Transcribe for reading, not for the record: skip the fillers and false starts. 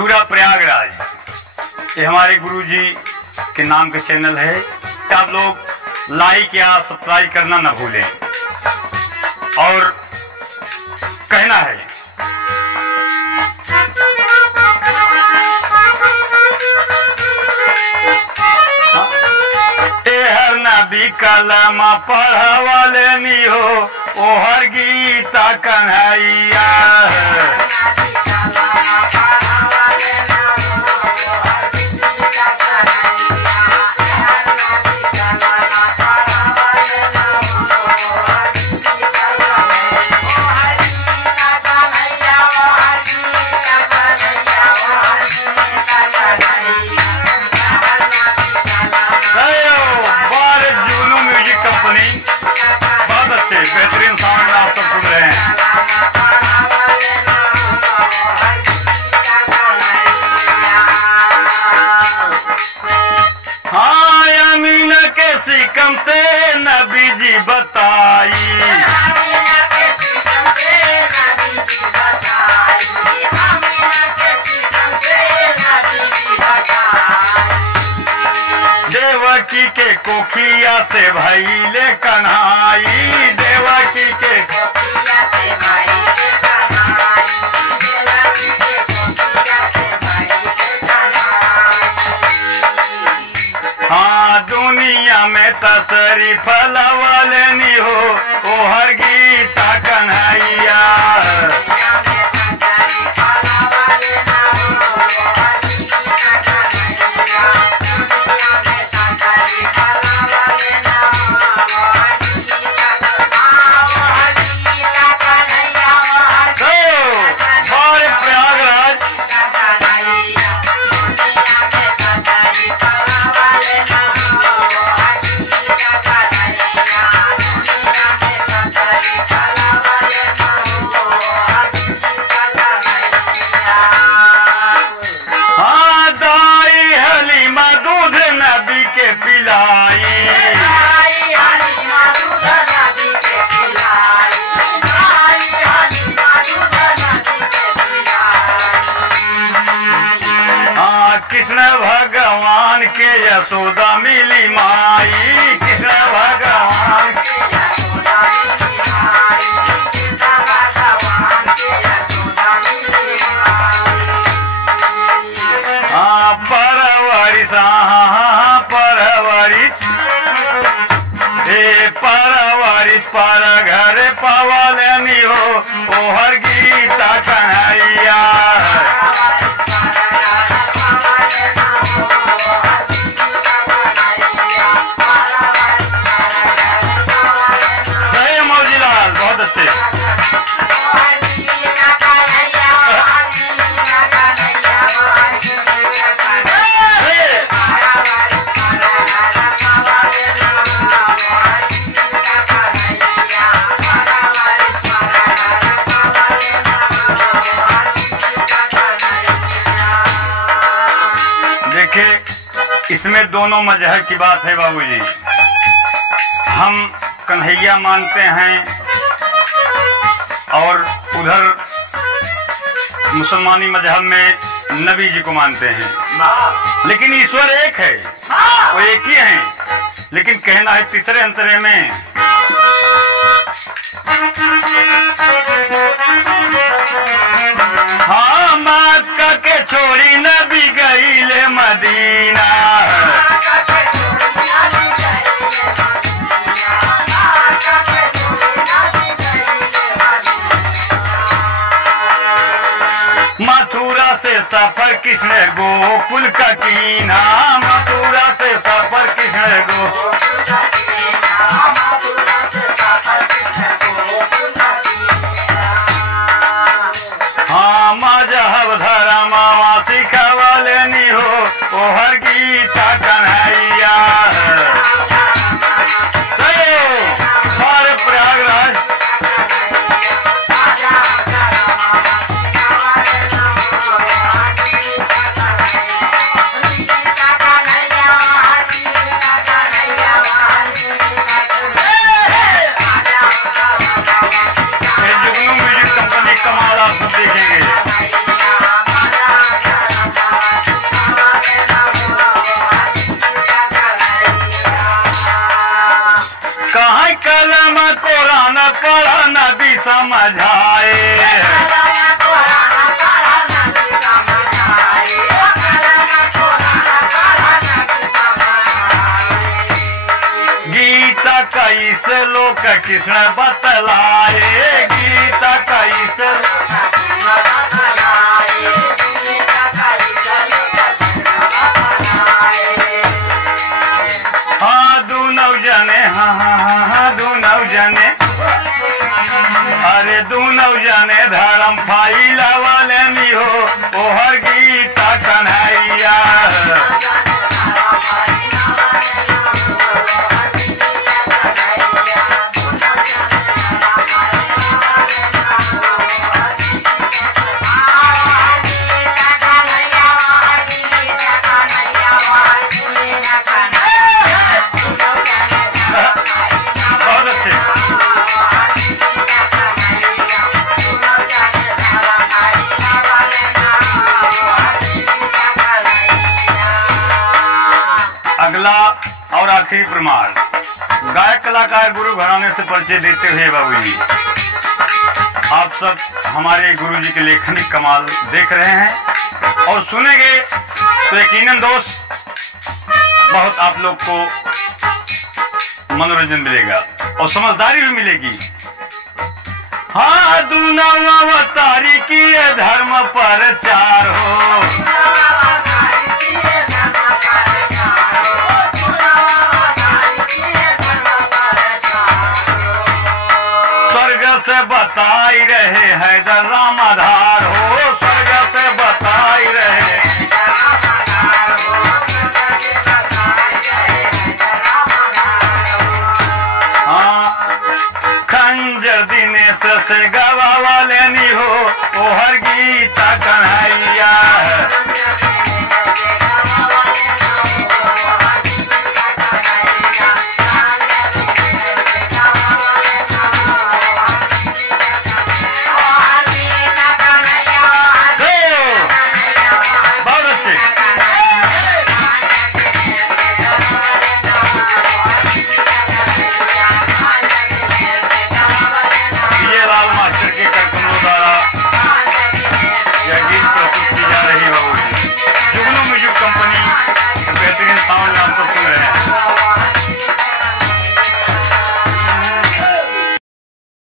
झूरा प्रयागराज ये हमारे गुरुजी के नाम के चैनल है। आप लोग लाइक या सब्सक्राइब करना न भूलें। और कहना है हर नबी कलमा पढ़वाले नी हो ओहर गीता कन्हैया कंपनी बहुत अच्छे बेहतरीन साउंड आप सब सुन रहे हैं। हाँ अमीना के सिकम से नबी जी बताई देवकी के कोखिया से भइले कन्हाई देवकी के कोखिया से भइले कन्हाई हाँ दुनिया में तसरी फलवाले नी हो ओहर गीता कन्हैया कृष्ण भगवान के यशोदा मिली माई कृष्ण भगवान के यशोदा मिली माई कृष्ण भगवान के यशोदा मिली माई हाँ परवरिश परवरिश हे परवरिश पर घर पवलनी हो ओहर गीता कन्हैया बहुत अच्छे देखिए इसमें दोनों मजहब की बात है बाबूजी। हम कन्हैया मानते हैं और उधर मुसलमानी मजहब में नबी जी को मानते हैं। लेकिन ईश्वर एक है, वो एक ही है। लेकिन कहना है तीसरे अंतरे में हाँ मक्का के छोड़ी नबी गईले मदीना मथुरा से सफर किसने गोकुल का कीना मथुरा से सफर किसने गोकुल हाँ मजहब धर्म सिखवाले नी हो ओहर गीता कन्हैया हमारे प्रयागराज पढ़ा नबी समझाए। गीता कैसे लोक कृष्ण बतलाए, गीता कैसे हाँ दूनौ जने, हाँ दूनौ जने, अरे दूनौ जने धर्म फैला वाले नी हो ओहर गीता कन्हैया। अगला और आखिरी प्रमाण, गायक कलाकार गुरु घराने से परिचय देते हुए बाबू जी, आप सब हमारे गुरु जी के लेखनी कमाल देख रहे हैं और सुनेंगे तो यकीनन दोस्त बहुत आप लोग को मनोरंजन मिलेगा और समझदारी भी मिलेगी। हाँ दूनौ अवतारी की धर्म प्रचार हो, स्वर्ग से बताई रहे हैदर राम आधार हो, स्वर्ग से बताई रहे। हाँ खंजर दिनेश से गवा वाले नी हो ओहर गीत